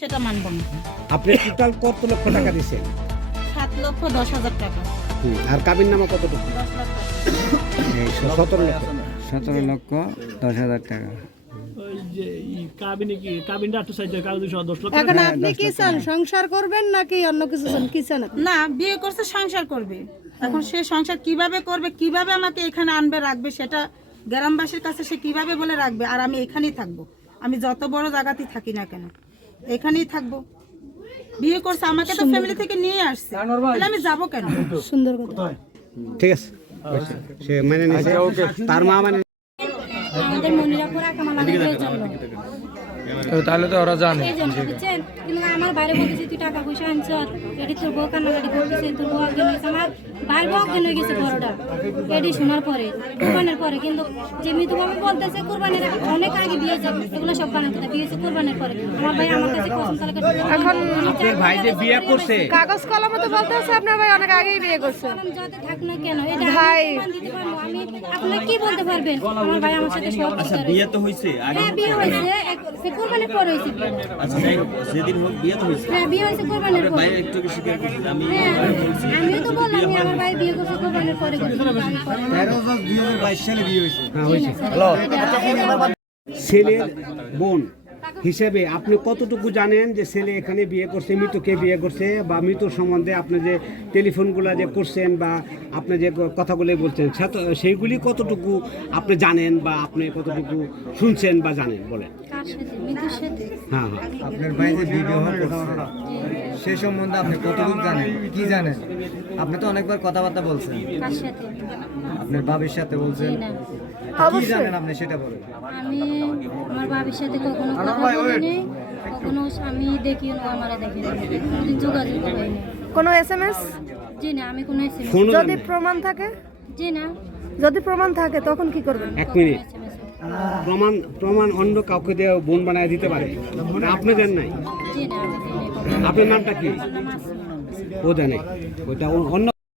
সেটা মানব না। আপনি টোটাল কত লক্ষ টাকা দিচ্ছেন সাত লক্ষ দশ হাজার টাকা। আর কাবিন নামা টাকা সতেরো লক্ষ। সতেরো লক্ষ দশ হাজার টাকা। ওই যে ই কাবিনে কি কাবিনটা একটু সাইজ কাগজ দুশো দশ লক্ষ এখন আপনি কি চান সংসার করবেন নাকি অন্য কিছু চান? কি চান না বিয়ে করছে সংসার করবে। এখন সে সংসার কীভাবে করবে কীভাবে আমাকে এখানে আনবে রাখবে সেটা গ্রামবাসীর কাছে সে কীভাবে বলে রাখবে আর আমি এখানেই থাকব। আমি যত বড় জায়গাতেই থাকি না কেন। এখানেই থাকব। বিয়ে করছে আমাকে তো ফ্যামিলি থেকে নিয়ে আসছে। তাহলে আমি যাব কেন? সুন্দর কথা। ঠিক আছে। সে মানে তার মা মানে আমাদের মনিরাপুর কামালানের জন্য তাহলে তো ওরা জানে। আমার বাইরে বলতেছে তুই টাকা পয়সা আনছ এটি তোর বউ কান্নাকাটি করতেছে তোর বউ অজ্ঞান হয়েছে আমার বাইর বউ অজ্ঞান হয়ে গেছে বড়টা। এটি শোনার পরে কোরবানের পরে কিন্তু যে মৃদুভাবে বলতেছে কোরবানের অনেক আগে বিয়ে এগুলো সব বানাতে কথা বিয়ে কোরবানের পরে। আমার ভাই আমার কাছে কসম তালাকে এখন ভাই যে বিয়ে করছে। কাগজ কলম তো বলতে আপনার ভাই অনেক আগেই বিয়ে করছে। যাতে থাক না কেন এটা ভাই। আমি প্রমাণ দিতে পারব। আমি আপনার কি বলতে পারবেন? আমার ভাই আমার সাথে সব আচ্ছা বিয়ে তো বিয়ে কোরবানির পর হয়েছে আচ্ছা যাই হোক, বিয়ে তো হয়েছে। হ্যাঁ বিয়ে হয়েছে কোরবানির পর। ভাই একটু কি স্বীকার করছি আমি হ্যাঁ আমিও তো বললাম আমার ভাই বিয়ে করছে কোরবানির পরে করছে। আমি করি না। হ্যাঁ হয়েছে। ছেলের বোন হিসেবে আপনি কতটুকু জানেন যে ছেলে এখানে বিয়ে করছে মৃতকে বিয়ে করছে বা মৃত্যুর সম্বন্ধে আপনি যে টেলিফোনগুলো যে করছেন বা আপনি যে কথাগুলো বলছেন সেইগুলি কতটুকু আপনি জানেন বা আপনি কতটুকু শুনছেন বা জানেন? বলেন। কার সাথে মৃত্যুর সাথে হ্যাঁ হ্যাঁ। আপনার যে বিবাহ সেই সম্বন্ধে আপনি কতটুকু জানেন? কি জানেন? আপনি তো অনেকবার কথাবার্তা বলছেন। আপনার বাবির সাথে বলছেন। কি জানেন আপনি সেটা বলেন। আমি আমার বাবির সাথে কখনো কথা কখনো আমি দেখিও না আমার দেখি যোগাযোগ হয়নি কোনো এসএমএস জি না আমি কোনো SMS ফোনও যদি প্রমাণ থাকে? জি না। যদি প্রমাণ থাকে তখন কি করবেন? এক মিনিট। প্রমাণ প্রমাণ অন্য কাউকে দিয়ে বোন বানায় দিতে পারে। মানে আপনি দেন নাই। আপনার নামটা কি? ও দেয় নাই। ওইটা অন্য